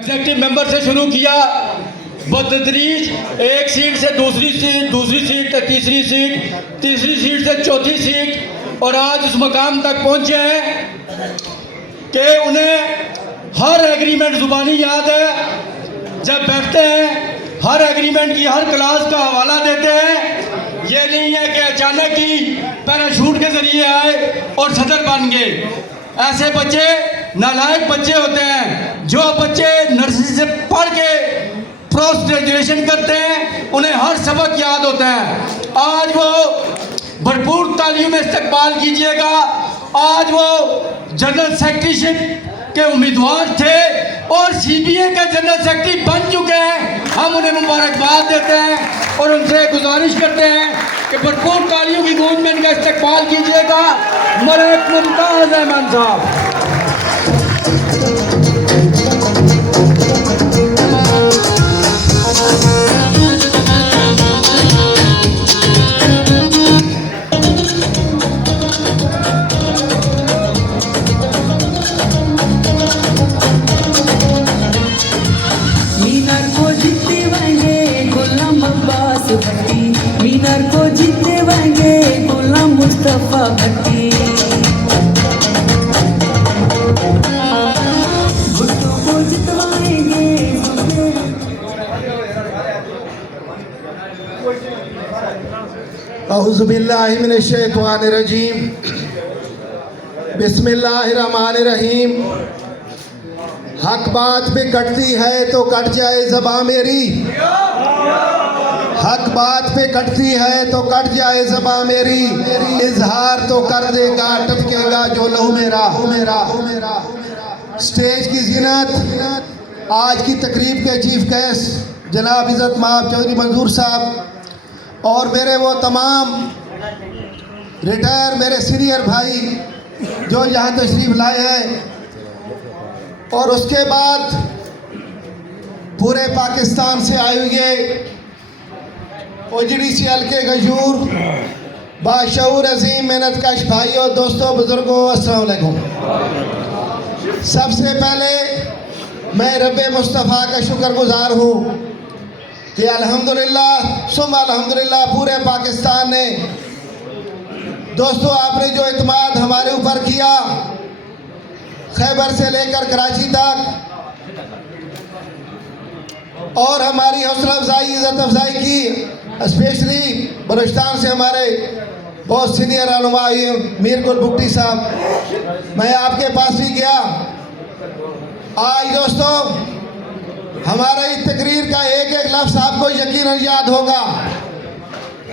Executive member से शुरू किया, बदतरीज एक सीट से दूसरी सीट से तीसरी सीट से चौथी सीट, और आज उस मकाम तक पहुंचे हैं कि उन्हें हर एग्रीमेंट जुबानी याद है। जब बैठते हैं हर एग्रीमेंट की हर क्लास का हवाला देते हैं। ये नहीं है कि अचानक ही पैराशूट के जरिए आए और सदर बन गए। ऐसे बच्चे नालायक बच्चे होते हैं। जो बच्चे नर्सरी से पढ़ के पोस्ट ग्रेजुएशन करते हैं उन्हें हर सबक याद होता है। आज वो भरपूर तालीम में इस्तकबाल कीजिएगा। आज वो जनरल सेक्रेटरीशिप के उम्मीदवार थे और सीबीए के जनरल सेक्रेटरी बन चुके हैं। हम उन्हें मुबारकबाद देते हैं और उनसे गुजारिश करते हैं कि भरपूर तालियों की गूंज में इनका इस्तकबाल कीजिएगा। मलिक मुमताज अहमद साहब। मीनार को जीतेंगे गुलाम मुस्तफा भट्टी। भुट्टो को जितवाएंगे। अऊज़ु बिल्लाहि मिनश शैतानिर रजीम। बिस्मिल्लाहिर रहमानिर रहीम। हक बात पे कटती है तो कट जाए ज़बां मेरी। हक बात पे कटती है तो कट जाए ज़बां मेरी। इजहार तो कर देगा टपकेगा जो लहू मेरा। स्टेज की ज़ीनत आज की तकरीब के चीफ गेस्ट जनाब इज़्ज़त माब चौधरी मंजूर साहब और मेरे वो तमाम रिटायर मेरे सीनियर भाई जो यहाँ तशरीफ़ लाए हैं, और उसके बाद पूरे पाकिस्तान से आए हुए OGDC हल्के गजूर बाशऊर अजीम मेहनत कश भाइयों दोस्तों बुजुर्गों अस्सलाम वालेकुम। सबसे पहले मैं रब्बे मुस्तफ़ा का शुक्रगुजार हूँ कि अल्हम्दुलिल्लाह सुम अल्हम्दुलिल्लाह पूरे पाकिस्तान ने दोस्तों आपने जो इत्मीनान हमारे ऊपर किया, खैबर से लेकर कराची तक, और हमारी हौसला अफजाई इज़्ज़त अफजाई की, स्पेशली बलूचिस्तान से हमारे बहुत सीनियर रहनुमा मीर गुल भुट्टी साहब, मैं आपके पास भी गया। आज दोस्तों हमारे इस तकरीर का एक एक लफ्ज़ आपको यकीनन याद होगा।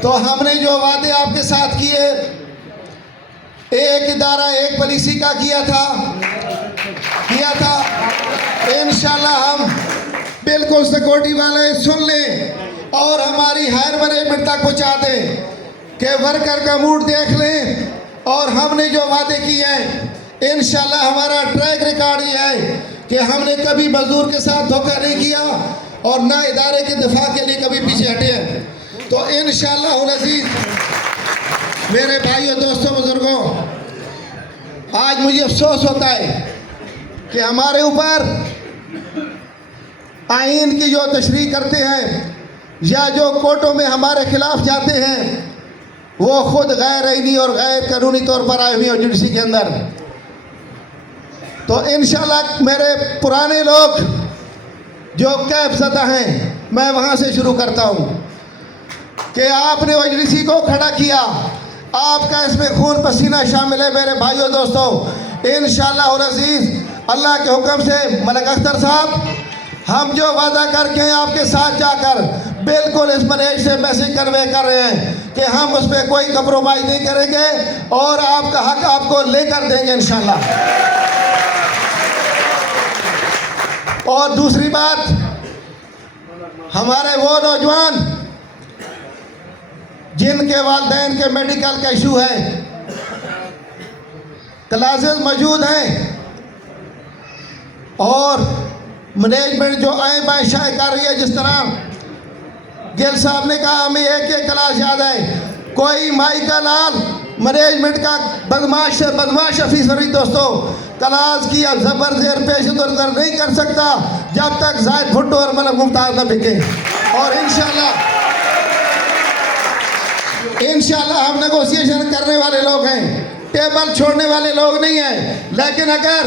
तो हमने जो वादे आपके साथ किए, एक इदारा एक पॉलिसी का किया था इंशाल्लाह हम बिल्कुल सिक्योरिटी वाले सुन लें और हमारी हायर मैनेजमेंट तक पहुंचा दें कि वर्कर का मूड देख लें। और हमने जो वादे किए हैं इंशाल्लाह हमारा ट्रैक रिकॉर्ड ये है कि हमने कभी मजदूर के साथ धोखा नहीं किया और ना इदारे के दिफा के लिए कभी पीछे हटे हैं। तो इंशाल्लाह नज़ीर मेरे भाइयों दोस्तों बुजुर्गों, आज मुझे अफसोस होता है कि हमारे ऊपर आइन की जो तशरीह करते हैं या जो कोर्टों में हमारे खिलाफ जाते हैं वो खुद गैर आइनी और गैर कानूनी तौर पर आए हुए हैं OGDC के अंदर। तो इंशाल्लाह मेरे पुराने लोग जो कैफज़दा हैं, मैं वहाँ से शुरू करता हूँ कि आपने OGDC को खड़ा किया, आपका इसमें खून पसीना शामिल है मेरे भाइयों दोस्तों। इंशाल्लाह अज़ीज़ अल्लाह के हुक्म से मलिक अख्तर साहब हम जो वादा करके हैं आपके साथ जाकर बिल्कुल इस मैनेज से मैसेज कन्वे कर रहे हैं कि हम उस पर कोई कंप्रोमाइज़ नहीं करेंगे और आपका हक आपको लेकर देंगे इंशाल्लाह। और दूसरी बात, हमारे वो नौजवान जिनके वालिदैन के मेडिकल का इशू है, क्लासेस मौजूद हैं और मैनेजमेंट जो आए बाएँ शाये कर रही है। जिस तरह गिल साहब ने कहा हमें एक एक क्लास याद है, कोई माई का लाल मैनेजमेंट का बदमाश ऑफिसर ही दोस्तों क्लास की अब जबर जेर पेश दर नहीं कर सकता जब तक जायद भुट्टो और मलक मुख्तार न बिके। और इंशाल्लाह हम नेगोशिएशन करने वाले लोग हैं, टेबल छोड़ने वाले लोग नहीं हैं। लेकिन अगर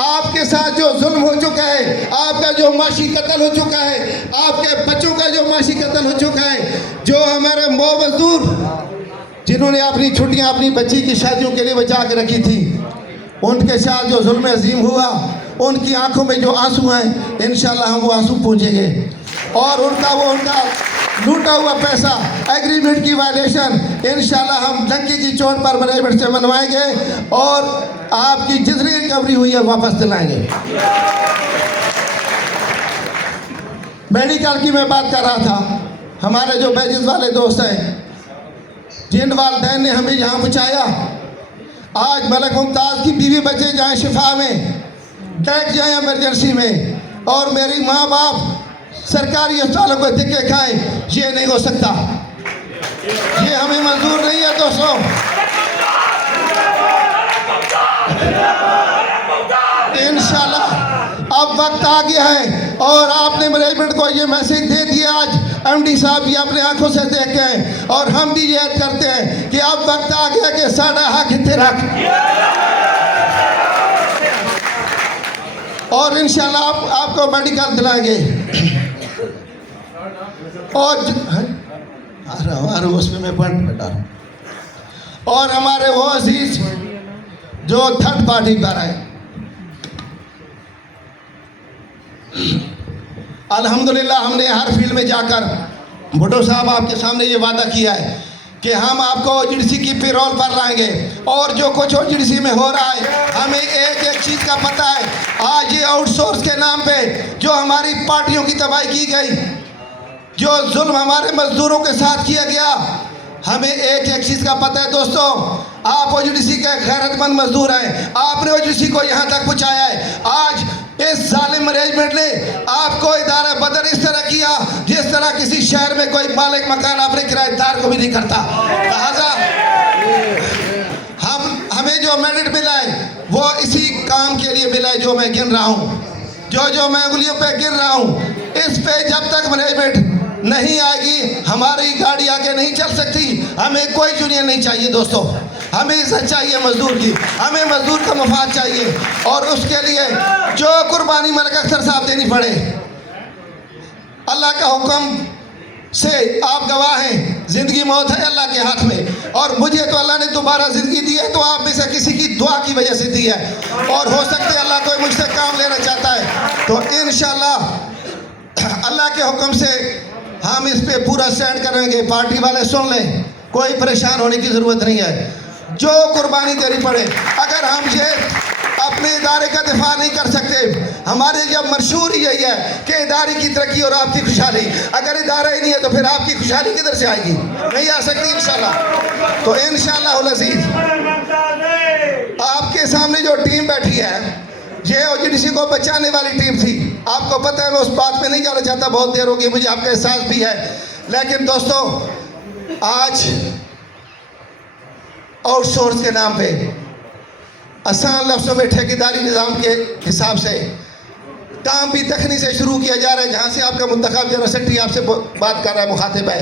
आपके साथ जो जुल्म हो चुका है, आपका जो माशी कत्ल हो चुका है, आपके बच्चों का जो माशी कत्ल हो चुका है, जो हमारे मो मजदूर जिन्होंने अपनी छुट्टियां अपनी बच्ची की शादियों के लिए बचा के रखी थी, उनके साथ जो जुल्म अजीम हुआ, उनकी आंखों में जो आंसू हैं, इंशाल्लाह हम वो आंसू पूछेंगे। और उनका लूटा हुआ पैसा, एग्रीमेंट की वायलेशन इंशाल्लाह हम डंके की चोट पर मैनेजमेंट से मनवाएंगे और आपकी जितनी रिकवरी हुई है वापस दिलाएंगे। मेडिकल की मैं बात कर रहा था, हमारे जो बैजेस वाले दोस्त हैं, जिन वालिदैन ने हमें यहाँ पहुँचाया, आज मलक मुमताज़ की बीवी बच्चे जाएँ शिफा में, डेथ जाएँ इमरजेंसी में, और मेरी माँ बाप सरकारी अस्पतालों को धक्के खाएं, ये नहीं हो सकता, ये हमें मंजूर नहीं है दोस्तों। इंशाल्लाह अब वक्त आ गया है और आपने मैनेजमेंट को ये मैसेज दे दिया, आज एमडी साहब भी अपने आंखों से देख के हैं और हम भी ये करते हैं कि अब वक्त आ गया कि साडा हक इत्थे रख। और इंशाल्लाह आपको मेडिकल दिलाएंगे। और उसमें मैं पॉइंट बता रहा हूँ। और हमारे वो अजीज जो थर्ड पार्टी पर है, अल्हम्दुलिल्लाह हमने हर फील्ड में जाकर, भुट्टो साहब आपके सामने ये वादा किया है कि हम आपको ओजीडीसी की पेरोल पर लाएंगे। और जो कुछ ओजीडीसी में हो रहा है, हमें एक चीज़ का पता है, आज ये आउटसोर्स के नाम पे जो हमारी पार्टियों की तबाही की गई, जो जुल्म हमारे मजदूरों के साथ किया गया, हमें एक चीज़ का पता है दोस्तों, आप ओजीडीसी के गैरतमंद मजदूर हैं, आपने ओजीडीसी को यहाँ तक पहुँचाया है। आज इस जालिम मैनेजमेंट ने आपको इदारा बदल इस तरह किया जिस तरह किसी शहर में कोई मालिक मकान अपने किराएदार को भी नहीं करता। लिहाजा हमें जो मेरिट मिला है वो इसी काम के लिए मिला है जो मैं गिन रहा हूँ, जो मैं उंगलियों पे गिन रहा हूँ। इस पे जब तक मैनेजमेंट नहीं आएगी हमारी गाड़ी आगे नहीं चल सकती। हमें कोई यूनियन नहीं चाहिए दोस्तों, हमें इज्जत चाहिए मजदूर की, हमें मजदूर का मफाद चाहिए। और उसके लिए जो कुर्बानी मलिक अख्तर साहब देनी पड़े, अल्लाह का हुक्म से आप गवाह हैं, जिंदगी मौत है अल्लाह के हाथ में। और मुझे तो अल्लाह ने दोबारा ज़िंदगी दी है तो आप में से किसी की दुआ की वजह से दी है, और हो सकता है अल्लाह कोई मुझसे काम लेना चाहता है, तो इंशाल्लाह अल्लाह के हुक्म से हम इस पे पूरा स्टैंड करेंगे। पार्टी वाले सुन लें, कोई परेशान होने की ज़रूरत नहीं है, जो कुर्बानी देनी पड़े। अगर हम ये अपने इदारे का दिफा नहीं कर सकते, हमारे जब मशहूर यही है कि इदारे की तरक्की और आपकी खुशहाली, अगर इदारा ही नहीं है तो फिर आपकी खुशहाली किधर से आएगी? नहीं आ सकती इंशाल्लाह। तो इंशाल्लाह अज़ीज़ आपके सामने जो टीम बैठी है, ये ओजीडीसी को बचाने वाली टीम थी। आपको पता है, मैं उस बात में नहीं जाना चाहता, बहुत देर हो गई, मुझे आपका एहसास भी है। लेकिन दोस्तों आज आउटसोर्स के नाम पे आसान लफ्ज़ों में ठेकेदारी निज़ाम के हिसाब से काम भी दखनी से शुरू किया जा रहा है, जहाँ से आपका मुंतखब जनरल सेक्रेटरी आपसे बात कर रहा है, मुखातिब है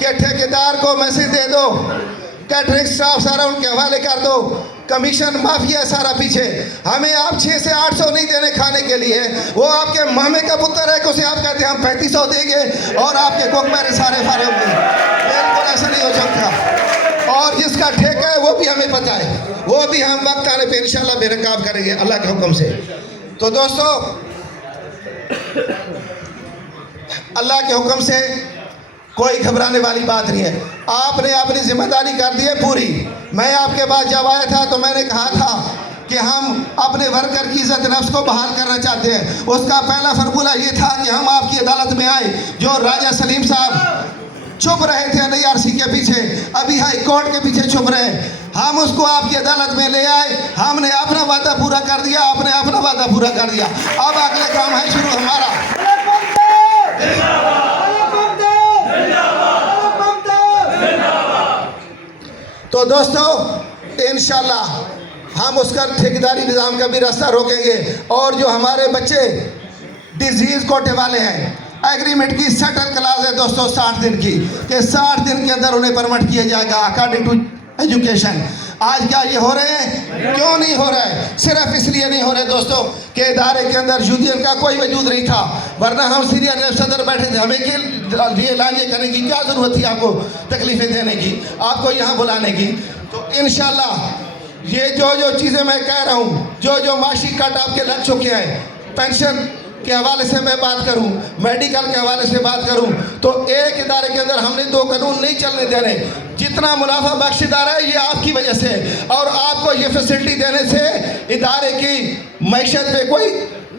कि ठेकेदार को मैसेज दे दो, कैटरिंग स्टाफ सारा उनके हवाले कर दो, कमीशन माफिया है सारा पीछे। हमें आप 600 से 800 नहीं देने खाने के लिए, वो आपके मामे का पुत्र है कि उसे आप कहते हैं हम 3500 देंगे और आपके कोक मेरे सारे फारे होंगे। बिल्कुल ऐसा नहीं हो सकता। और जिसका ठेका है वो भी हमें पता है, वो भी हम वक्त आने पे इंशाल्लाह बेनकाब करेंगे अल्लाह के हुक्म से। तो दोस्तों अल्लाह के हुक्म से कोई घबराने वाली बात नहीं है, आपने अपनी जिम्मेदारी कर दी है पूरी। मैं आपके पास जब आया था तो मैंने कहा था कि हम अपने वर्कर की इज्जत नफ्स को बहाल करना चाहते हैं। उसका पहला फार्मूला ये था कि हम आपकी अदालत में आए। जो राजा सलीम साहब छुप रहे थे NIRC के पीछे, अभी हाई कोर्ट के पीछे छुप रहे हैं, हम उसको आपकी अदालत में ले आए। हमने अपना वादा पूरा कर दिया, आपने अपना वादा पूरा कर दिया। अब अगले काम है शुरू हमारा। तो दोस्तों इंशाल्लाह हम उसका ठेकेदारी निज़ाम का भी रास्ता रोकेंगे। और जो हमारे बच्चे डिजीज़ कोटे वाले हैं, एग्रीमेंट की सटल क्लास है दोस्तों 60 दिन की, कि 60 दिन के अंदर उन्हें परमिट किया जाएगा अकॉर्डिंग टू एजुकेशन। आज क्या ये हो रहे हैं? क्यों नहीं हो रहा है? सिर्फ इसलिए नहीं हो रहे दोस्तों कि इदारे के अंदर यूनियन का कोई वजूद नहीं था, वरना हम सीनियर सदर बैठे थे। हमें के लिए लांजे करने की क्या ज़रूरत थी? आपको तकलीफ़ें देने की, आपको यहाँ बुलाने की? तो इंशाल्लाह ये जो चीज़ें मैं कह रहा हूँ, जो माशी कट आपके लग चुके हैं, पेंशन के हवाले से मैं बात करूं, मेडिकल के हवाले से बात करूं, तो एक इदारे के अंदर हमने 2 कानून नहीं चलने देने। जितना मुनाफा बख्श इदारा है ये आपकी वजह से, और आपको ये फैसिलिटी देने से इदारे की मैशत पे कोई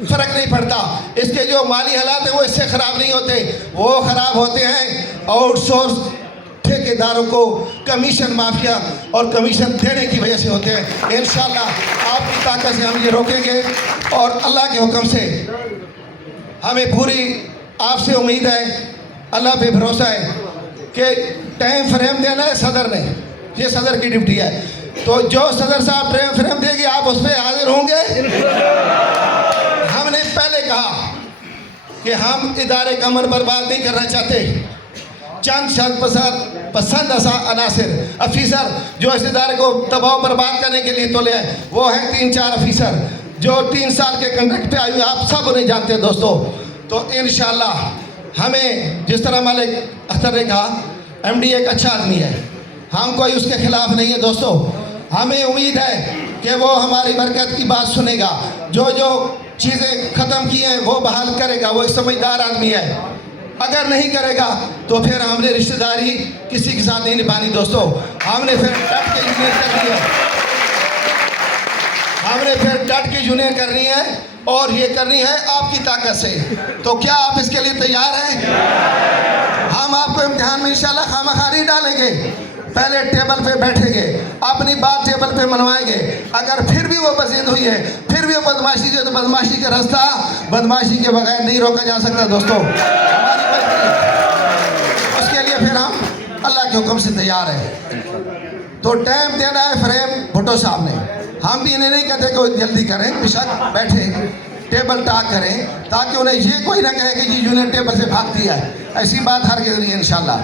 फ़र्क नहीं पड़ता। इसके जो माली हालात हैं वो इससे ख़राब नहीं होते, वो ख़राब होते हैं आउटसोर्स ठेकेदारों को कमीशन माफिया और कमीशन देने की वजह से होते हैं। इंशाल्लाह आपकी ताकत से हम ये रोकेंगे, और अल्लाह के हुक्म से हमें पूरी आपसे उम्मीद है, अल्लाह पे भरोसा है कि टाइम फ्रेम देना है सदर ने, ये सदर की ड्यूटी है। तो जो सदर साहब टाइम फ्रेम देंगे आप उस पर हाजिर होंगे। हमने पहले कहा कि हम इदारे का अमन बर्बाद नहीं करना चाहते। चंद पसंद अनासिर अफीसर जो इस इदारे को दबाव बर्बाद करने के लिए तोले हैं, वो हैं 3-4 अफीसर जो 3 साल के कंडक्ट पे आए हुए, आप सब उन्हें जानते हैं दोस्तों। तो इंशाल्लाह हमें जिस तरह मलिक अख्तर ने कहा, MD एक अच्छा आदमी है, हम कोई उसके खिलाफ नहीं है दोस्तों। हमें उम्मीद है कि वो हमारी बरकत की बात सुनेगा, जो चीज़ें ख़त्म की हैं वो बहाल करेगा, वो एक समझदार आदमी है। अगर नहीं करेगा तो फिर हमने रिश्तेदारी किसी के साथ नहीं निभानी दोस्तों। हमने फिर डट के यूनियन करनी है, हमने फिर डट के यूनियन करनी है, और ये करनी है आपकी ताकत से। तो क्या आप इसके लिए तैयार हैं? हम आपको इम्तिहान में इंशाल्लाह खामखा नहीं डालेंगे, पहले टेबल पे बैठेंगे, अपनी बात टेबल पे मनवाएंगे। अगर फिर भी वो पसंद हुई है, फिर भी वो बदमाशी जो, तो बदमाशी का रास्ता बदमाशी के बगैर नहीं रोका जा सकता दोस्तों। हमारी मर्जी है, उसके लिए फिर हम अल्लाह के हुक्म से तैयार हैं। तो टाइम देना है फ्रेम भुट्टो साहब ने, हम भी इन्हें नहीं कहते कि जल्दी करें, बेशक बैठे टेबल टाक करें, ताकि उन्हें ये कोई ना कहे कि जी यूनियन टेबल से भाग दिया है, ऐसी बात हरगिज़ नहीं है इंशाल्लाह।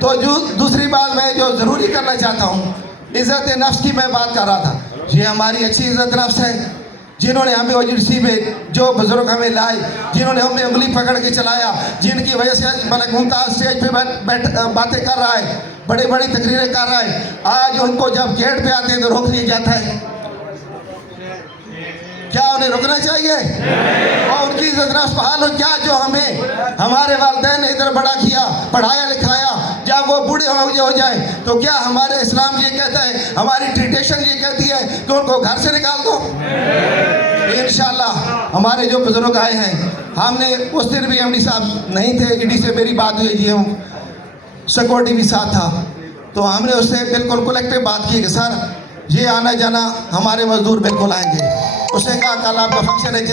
तो जो दूसरी बात मैं जो ज़रूरी करना चाहता हूँ, इज़्ज़त नफ्स की मैं बात कर रहा था। ये हमारी अच्छी इज़्ज़त नफ्स है, जिन्होंने हमें ओजीसी में जो बुज़ुर्ग हमें लाए, जिन्होंने हमें उंगली पकड़ के चलाया, जिनकी वजह से मलिक मुमताज़ स्टेज पे बातें कर रहा है, बड़ी बड़ी तकरीरें कर रहा है, आज उनको जब गेट पे आते हैं तो रोक दिया जाता है। क्या उन्हें रुकना चाहिए? और उनकी इज़्ज़त नफ्स बहाल हो। क्या जो हमें हमारे वालिदैन ने इधर बड़ा किया, पढ़ाया लिखाया, जब वो बूढ़े हो जाए तो क्या हमारे इस्लाम ये कहता है, हमारी ट्रेडिशन ये कहती है कि उनको घर से निकाल दो? इंशाल्लाह हमारे जो बुजुर्ग आए हैं, हमने उस दिन भी MD साहब नहीं थे, ED से मेरी बात हुई, जी सिक्योरिटी भी साथ था, तो हमने उससे बिल्कुल कलेक्टिव बात की कि सर ये आना जाना हमारे मजदूर बिल्कुल आएंगे। उसने कहा कल आपका फंक्शन है,